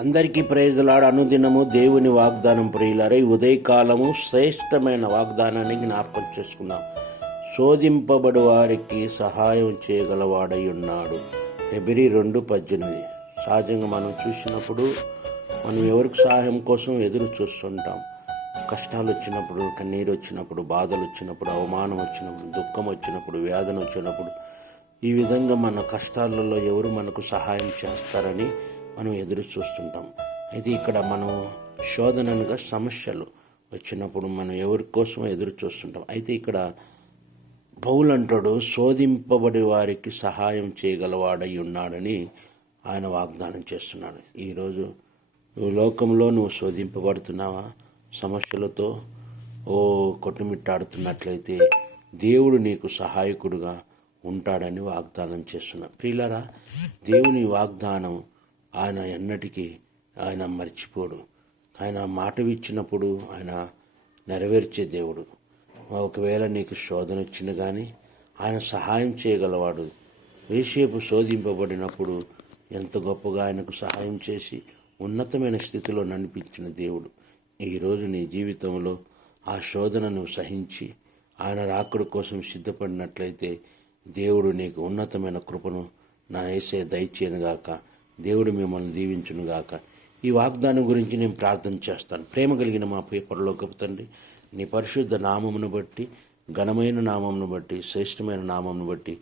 అందరికీ ప్రేజలాడు. అనుదినము దేవుని వాగ్దానం ప్రియులారై ఉదయకాలము శ్రేష్టమైన వాగ్దానాన్ని జ్ఞాపకం చేసుకుందాం. శోధింపబడి వారికి సహాయం చేయగలవాడై ఉన్నాడు హెబిరి రెండు పద్దెనిమిది. సహజంగా మనం చూసినప్పుడు మనం ఎవరికి సహాయం కోసం ఎదురు చూస్తుంటాం. కష్టాలు వచ్చినప్పుడు కన్నీరు వచ్చినప్పుడు బాధలు వచ్చినప్పుడు అవమానం వచ్చినప్పుడు దుఃఖం వచ్చినప్పుడు వేదన వచ్చినప్పుడు ఈ విధంగా మన కష్టాలలో ఎవరు మనకు సహాయం చేస్తారని మనం ఎదురు చూస్తుంటాం. అయితే ఇక్కడ మనం శోధనలుగా సమస్యలు వచ్చినప్పుడు మనం ఎవరి కోసం ఎదురు చూస్తుంటాం? అయితే ఇక్కడ పౌలు అంటాడు శోధింపబడి వారికి సహాయం చేయగలవాడై ఉన్నాడని ఆయన వాగ్దానం చేస్తున్నాడు. ఈరోజు నువ్వు లోకంలో నువ్వు శోధింపబడుతున్నావా? సమస్యలతో ఓ కొట్టుమిట్టాడుతున్నట్లయితే దేవుడు నీకు సహాయకుడుగా ఉంటాడని వాగ్దానం చేస్తున్నా ప్రియులరా దేవుని వాగ్దానం ఆయన ఎన్నటికీ ఆయన మర్చిపోడు. ఆయన మాట ఇచ్చినప్పుడు ఆయన నెరవేర్చే దేవుడు. ఒకవేళ నీకు శోధన వచ్చిన కానీ ఆయన సహాయం చేయగలవాడు. వేసేపు శోధింపబడినప్పుడు ఎంత గొప్పగా ఆయనకు సహాయం చేసి ఉన్నతమైన స్థితిలో నడిపించిన దేవుడు. ఈరోజు నీ జీవితంలో ఆ శోధనను సహించి ఆయన రాకుడు కోసం సిద్ధపడినట్లయితే దేవుడు నీకు ఉన్నతమైన కృపను నా వేసే దయచేయనుగాక. దేవుడు మిమ్మల్ని దీవించునుగాక. ఈ వాగ్దానం గురించి నేను ప్రార్థన చేస్తాను. ప్రేమ కలిగిన మా పరలోకపు తండ్రి నీ పరిశుద్ధ నామమును బట్టి ఘనమైన నామంను బట్టి శ్రేష్టమైన నామంను బట్టి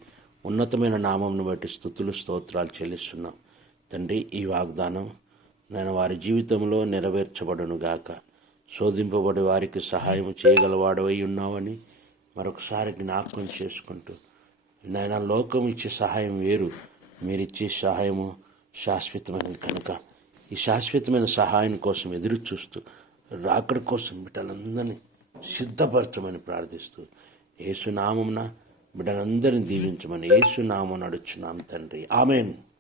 ఉన్నతమైన నామంను బట్టి స్థుతులు స్తోత్రాలు చెల్లిస్తున్నాం. తండ్రి ఈ వాగ్దానం నేను వారి జీవితంలో నెరవేర్చబడును గాక శోధింపబడి వారికి సహాయం చేయగలవాడవై ఉన్నావని మరొకసారి జ్ఞాపకం చేసుకుంటూ నాయన లోకం ఇచ్చే సహాయం వేరు. మీరిచ్చే సహాయము శాశ్వతమైనది కనుక ఈ శాశ్వతమైన సహాయం కోసం ఎదురు చూస్తూ రాకడ కోసం బిడ్డలందరినీ సిద్ధపరచమని ప్రార్థిస్తూ ఏసునామమున బిడ్డలందరినీ దీవించమని ఏసునామం నడుచున్నాం తండ్రి. ఆమెను.